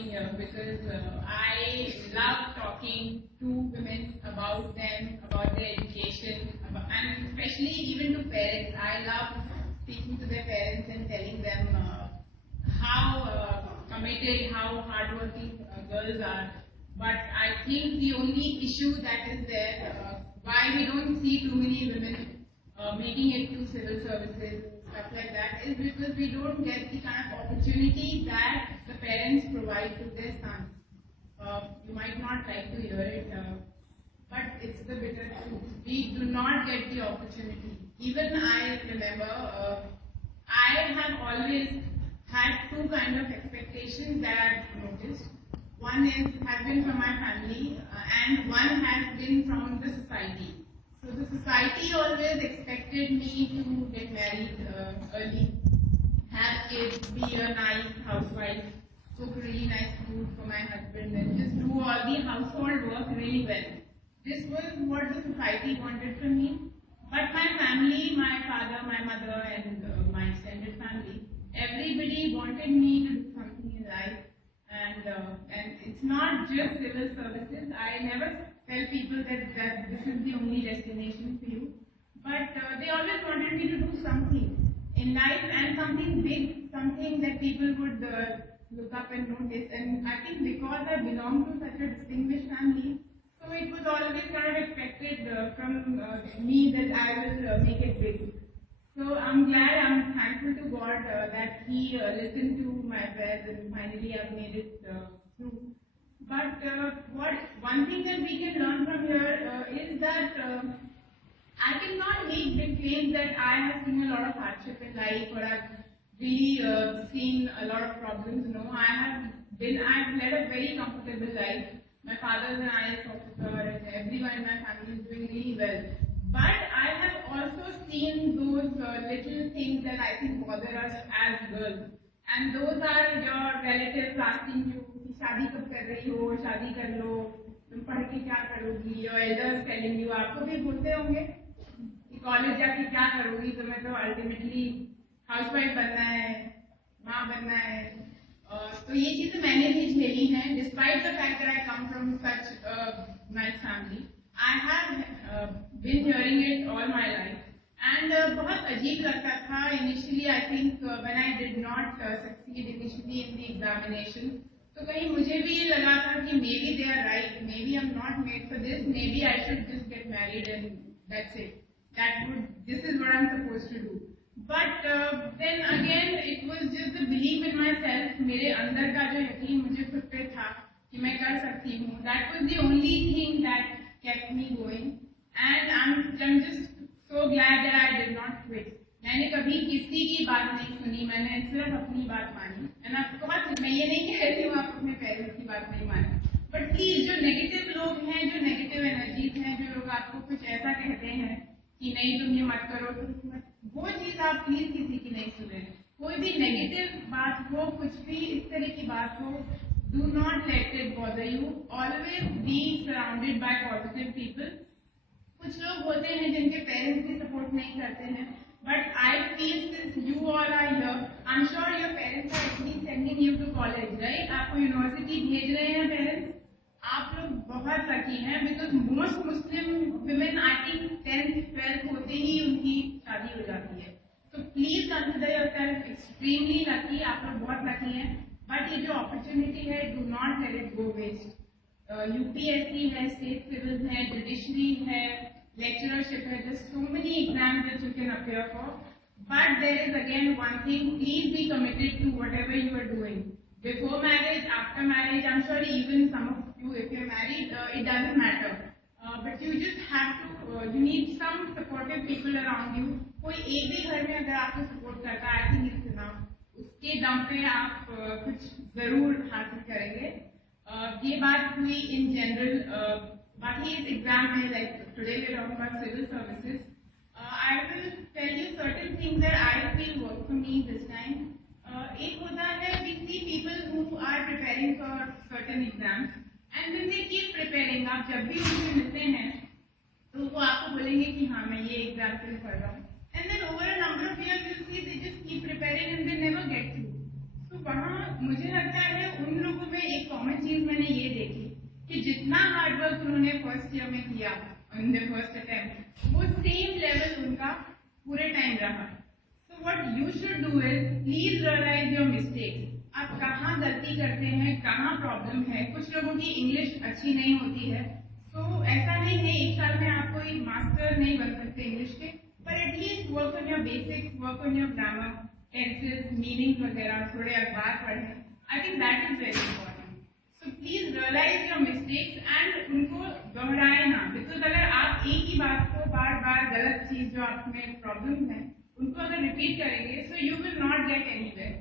coming here because I love talking to women about them, about their education, and especially even to parents. I love speaking to their parents and telling them how committed, how hardworking girls are. But I think the only issue that is there, why we don't see too many women making it to civil services, stuff like that, is because we don't get the kind of opportunity that the parents provide to their sons. You might not like to hear it, but it's the bitter truth. We do not get the opportunity. Even I remember, I have always had two kind of expectations that I've noticed. One has been from my family, and one has been from the society. So the society always expected me to get married early, have kids, be a nice housewife, cook really nice food for my husband, and just do all the household work really well. This was what the society wanted from me. But my family, my father, my mother, and my extended family, everybody wanted me to do something in life. And it's not just civil services. I never tell people that this is the only destination for you. But they always wanted me to do something in life, and something big, something that people would look up and notice. And I think because I belong to such a distinguished family, so it was always kind of expected from me that I will make it big. So I'm glad, I'm thankful to God that He listened to my prayers and finally I've made it through. But one thing that we can learn from here is that I cannot make big claims that I have seen a lot of hardship in life or I've really seen a lot of problems. No, I've led a very comfortable life. My father is an IAS officer and everyone in my family is doing really well. But I have also seen those little things that I think bother us as girls. And those are your relatives asking you, शादी कब कर रही हो, शादी कर लो, तुम पढ़ के क्या करोगी, your elders telling you, आपको भी बोलते होंगे कि कॉलेज जाके क्या करोगी, तुम्हें तो अल्टीमेटली हाउसवाइफ बनना है, माँ बनना है. तो ये चीजें मैंने भी झेली हैं, despite the fact that I come from such a nice family. I have been hearing it all my life, and बहुत अजीब लगता था initially. I think when I did not succeed initially in the examination, तो कहीं मुझे भी लगा था कि maybe they are right, maybe I'm not made for this, maybe I should just get married and that's it. This is what I'm supposed to do. But then again, it was just the belief in myself. मेरे अंदर का जो यकीन मुझे खुद पे था कि मैं कर सकती हूँ. That was the only thing that kept me going, and I'm just so glad that I did not quit. मैंने कभी किसी की बात नहीं सुनी, मैंने सिर्फ अपनी बात मानी. And of course, मैं ये नहीं कह रही हूँ आप अपने पेरेंट्स की बात नहीं माने. But प्लीज जो नेगेटिव लोग हैं, जो नेगेटिव एनर्जीज हैं, जो लोग आपको कुछ ऐसा कहते हैं कि नहीं तुम ये मत करो, वो चीज आप प्लीज किसी की नहीं सुने. कोई भी नेगेटिव बात हो, कुछ भी इस तरह की बात हो, do not let it bother you. Always be surrounded by positive people. कुछ लोग होते हैं जिनके पेरेंट्स भी सपोर्ट नहीं करते हैं, but I feel since you all are here, I'm sure your parents are at least sending you to college, right? आपको यूनिवर्सिटी भेज रहे हैं पेरेंट्स. आप लोग बहुत लकी हैं, because most Muslim women I think 10th 12th होते ही उनकी शादी हो जाती है. So please consider yourself extremely lucky. आप लोग बहुत लकी हैं. बट ये जो अपॉर्चुनिटी है, do not let it go waste. UPSC है, स्टेट सिविल्स है, जुडिशरी है, लेक्चरशिप है, there's so many exams that you can appear for. But there is again one thing, please be committed to whatever you are doing. Before marriage, after marriage, I'm sure even some of you, if you're married, it doesn't matter. But you just have to, you need some supportive people around you. कोई एक भी घर में अगर आपको सपोर्ट करता है, I think it's enough. उसके दम पे आप कुछ जरूर हासिल करेंगे. ये बात हुई इन जनरल. बाकी इस एग्जाम में, like today we are talking about civil services, I will tell you certain things that I feel work for me this time. एक होता है, we see people who are preparing for certain exams and when they keep preparing, आप जब भी उनसे मिलते हैं तो वो आपको बोलेंगे कि हाँ मैं ये एग्जाम के लिए पढ़ रहा हूँ. And then over a number of years, you see they just keep preparing and they never get through. तो वहाँ मुझे लगता है उन लोगों में किया इन द फर्स्ट अटेम्प्ट, वो सेम लेवल उनका पूरे टाइम रहा। So what you should do is please realise your mistakes. आप कहाँ गलती करते हैं, कहाँ प्रॉब्लम है। कुछ लोगों की इंग्लिश अच्छी नहीं होती है, तो ऐसा नहीं है एक साल में आप कोई मास्टर नहीं बन सकते इंग्लिश के, पर at least work on your basics, work on your grammar, tenses, meaning वगैरह, थोड़े अखबार पढ़ें। I think that is very important. So please realise your mistakes and उनको दोहराए ना, बिकॉज अगर आप एक ही बात को बार बार गलत चीज जो आप में प्रॉब्लम है उनको अगर रिपीट करेंगे, so you will not gate anywhere.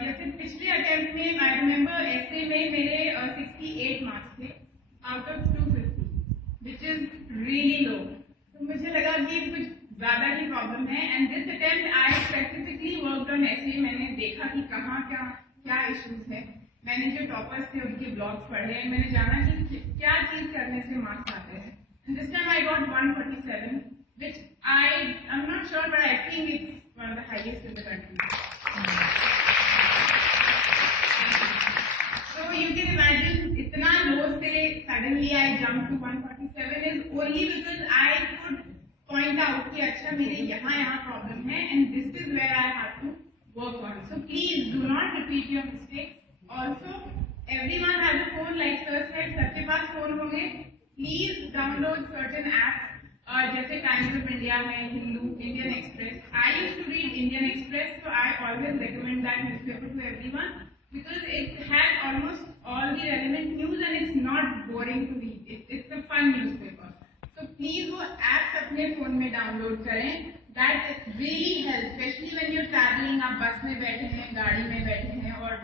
जैसे पिछले अटेम्प्ट में आई रिमेम्बर ऐसे में मेरे 68 मार्क्स थे out of 250, which is really low. तो मुझे लगा कि कुछ ज्यादा ही प्रॉब्लम है, and this attempt I specifically worked on ऐसे। मैंने देखा कि कहाँ क्या इश्यूज है। मैंने जो टॉपर्स थे उनके ब्लॉग्स पढ़े, मैंने जाना कि क्या चीज करने से मार्क्स आते हैं। And this time I got 147, which I'm not sure, but I think it's one of the highest in the country. So you can imagine, इतना low से suddenly I jumped to 147 is only because I could point out कि अच्छा मेरे यहाँ problem है, and this is where I have to work on. So please do not repeat your mistakes. Also, everyone has a phone, like sir said, सबके पास phone होंगे. Please download certain apps. जैसे Times of India है, Hindu, Indian Express. I used to read Indian Express, so I always recommend that newspaper to everyone because it has almost all the relevant news and it's not boring to read. It's a fun newspaper. So please वो apps अपने फोन में डाउनलोड करें. That really helps, especially when you're traveling. आप बस में बैठे हैं, गाड़ी में बैठे हैं और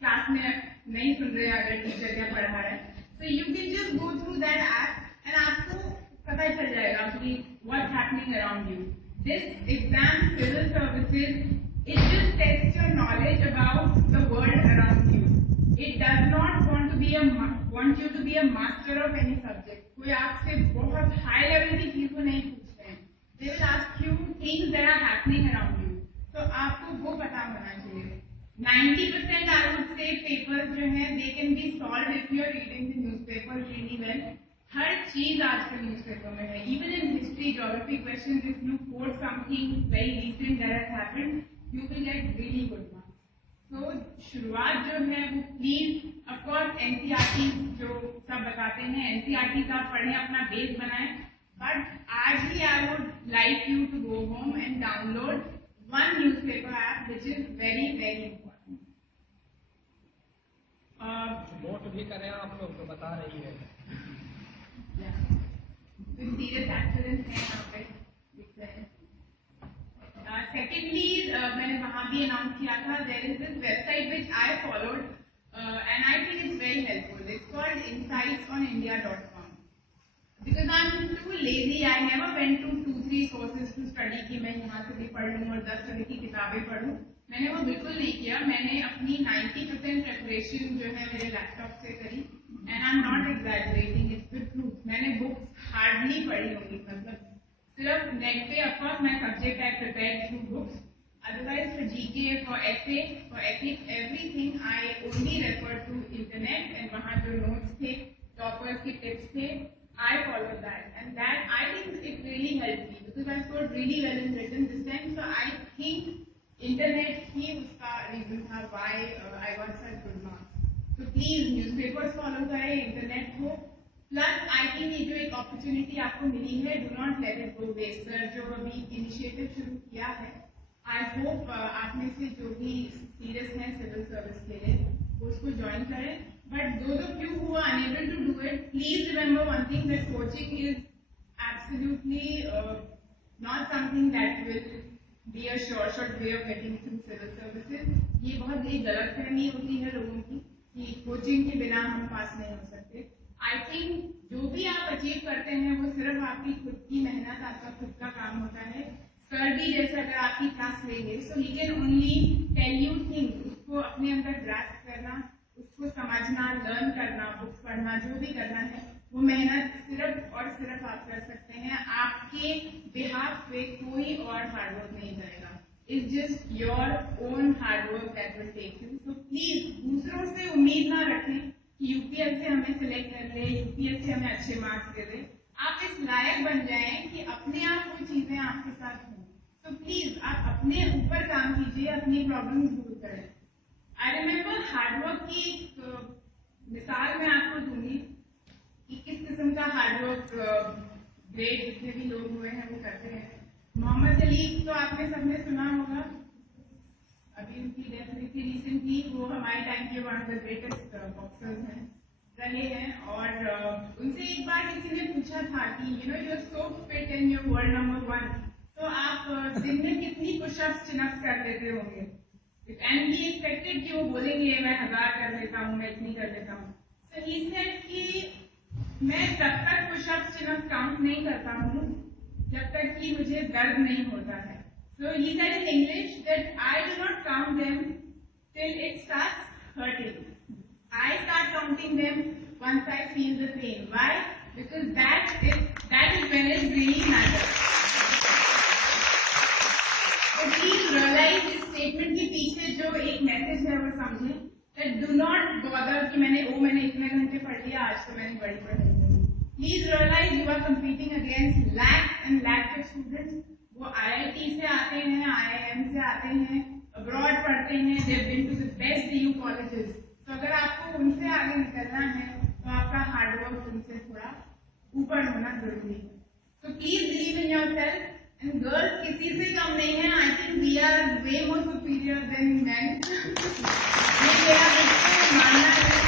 क्लास में नहीं सुन रहे अगर टीचर क्या पढ़ा रहा है, so you can just go through that app and आपको पता चल जाएगा कि what's happening around you. This exam, civil services, it just tests your knowledge about the world around you. It does not want you to be a master of any subject. कोई आपसे बहुत high level की चीज को नहीं पूछते हैं. They will ask you things that are happening around you. So आपको वो पता होना चाहिए. 90% I would say papers जो हैं they can be solved if you are reading the newspaper really well. हर चीज आजकल न्यूज़पेपर में है. Even in history, geography question, if you quote something very recent that has happened, you will get really good marks. तो शुरुआत जो है वो please, of course NCERT जो सब बताते हैं, एनसीईआरटी आप पढ़ें, अपना बेस बनाएं, बट आज ही I would like you to go home and download one newspaper app which is very very important. Note भी करें आप लोग तो बता रही है. सीरियस एक्सीडेंट है यहाँ पे दिख रहे हैं. सेकेंडली मैंने वहाँ भी अनाउंस किया था, there is this website which I followed and I think it's very helpful. It's called insightsOnIndia.com. Because I'm too lazy, I never went to 2-3 sources to study कि मैं यहाँ से भी पढ़ लूँ और 10 तरह की किताबें पढ़ूँ. मैंने वो बिल्कुल नहीं किया. मैंने अपनी 90% प्रिपरेशन जो है मेरे लैपटॉप से करी. And I'm not exaggerating, it's the truth. मैंने बुक्स हार्डली पढ़ी होंगी, मतलब सिर्फ नेट पे. Of course my subject I prepared through books, otherwise for GK, for essay, for ethics, everything I only refer to internet. And वहाँ जो नोट्स थे, टॉपर्स के टिप्स थे, I followed that, and that I think it really helped me because I scored really well in written this time. So I think internet ही उसका reason था why I got such good marks. So please newspapers follow करें, internet हो. Plus I think ये जो एक opportunity आपको मिली है, do not let it go waste. Sir जो अभी initiative शुरू किया है, I hope आप में से जो भी serious हैं civil service के लिए वो उसको join करें. But those of you who are unable to do it, please remember one thing, that coaching is absolutely not something that will be a short way of getting through civil services. ये बहुत बड़ी गलतफहमी होती है लोगों की कि कोचिंग के बिना हम पास नहीं हो सकते. I think जो भी आप अचीव करते हैं वो सिर्फ आपकी खुद की मेहनत, आपका खुद का काम होता है. सर भी जैसे अगर आपकी क्लास लेंगे, so he can only tell you things, उसको अपने अंदर ग्रास्प करना, उसको समझना, लर्न करना, बुक्स पढ़ना, जो भी करना है वो मेहनत सिर्फ और सिर्फ आप कर सकते हैं. आपके बिहाफ पे कोई और हार्डवर्क नहीं करेगा. It's just your own hard work that will take you. So please दूसरों से उम्मीद ना रखें. कि यूपीएससी हमें सिलेक्ट कर ले, यूपीएससी हमें अच्छे मार्क्स दे दे। आप इस लायक बन जाएं कि अपने आप वो चीजें आपके साथ हों। तो प्लीज आप अपने ऊपर काम कीजिए, अपनी प्रॉब्लम्स दूर करें। आई रिमेम्बर हार्डवर्क की एक मिसाल मैं आपको दूंगी कि किस किस्म का हार्डवर्क ग्रेट जितने भी लोग हुए हैं वो करते हैं। मोहम्मद अली तो आपने सबने सुना होगा, अभी उनकी डेथ हुई थी रिसेंटली। वो हमारे टाइम के one of the greatest boxers हैं, रहे हैं। और उनसे एक बार किसी ने पूछा था कि you are so fit and you're world number 1, तो आप दिन में कितनी पुशअप्स चिनअप्स कर लेते होंगे। एंड ही एक्सपेक्टेड कि वो बोलेंगे मैं 1000 कर लेता हूँ, मैं इतनी कर लेता हूँ। सो ही सेड कि मैं तब तक पुशअप्स चिनअप्स काउंट नहीं करता हूँ जब तक कि मुझे दर्द नहीं होता है। So he said in English that I do not count them till it starts hurting. I start counting them once I feel the pain. Why? Because that is when it really matters. So please realize इस statement के पीछे जो एक मैसेज है वो समझें। That do not bother कि मैंने इतने घंटे पढ़ लिया, आज तो मैंने बड़ी पढ़ाई करी। Please realize you are competing against lakhs and lakhs of students. वो IIT से आते हैं, IIM से आते हैं, अब्रॉड पढ़ते हैं, they have been to the best DU colleges. तो अगर आपको उनसे आगे निकलना है तो आपका हार्डवर्क उनसे थोड़ा ऊपर होना जरूरी है। So please believe in yourself. And girls किसी से कम नहीं है। I think we are way more superior than men. ये मेरा बिल्कुल मानना है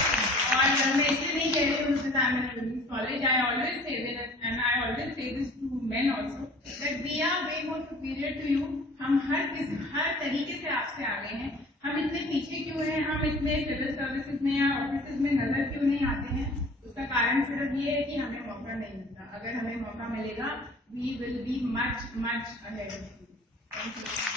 और मैं इसलिए नहीं कह रही हूँ उस टाइम में women's college. I always say that and I always say this to men also that we are way more superior to you. हम हर तरीके से आपसे आगे हैं। हम इतने पीछे क्यों हैं, हम इतने सिविल सर्विसेज में या ऑफिस में नजर क्यों नहीं आते हैं, उसका कारण सिर्फ ये है कि हमें मौका नहीं मिलता। अगर हमें मौका मिलेगा we will be much ahead of you. Thank you.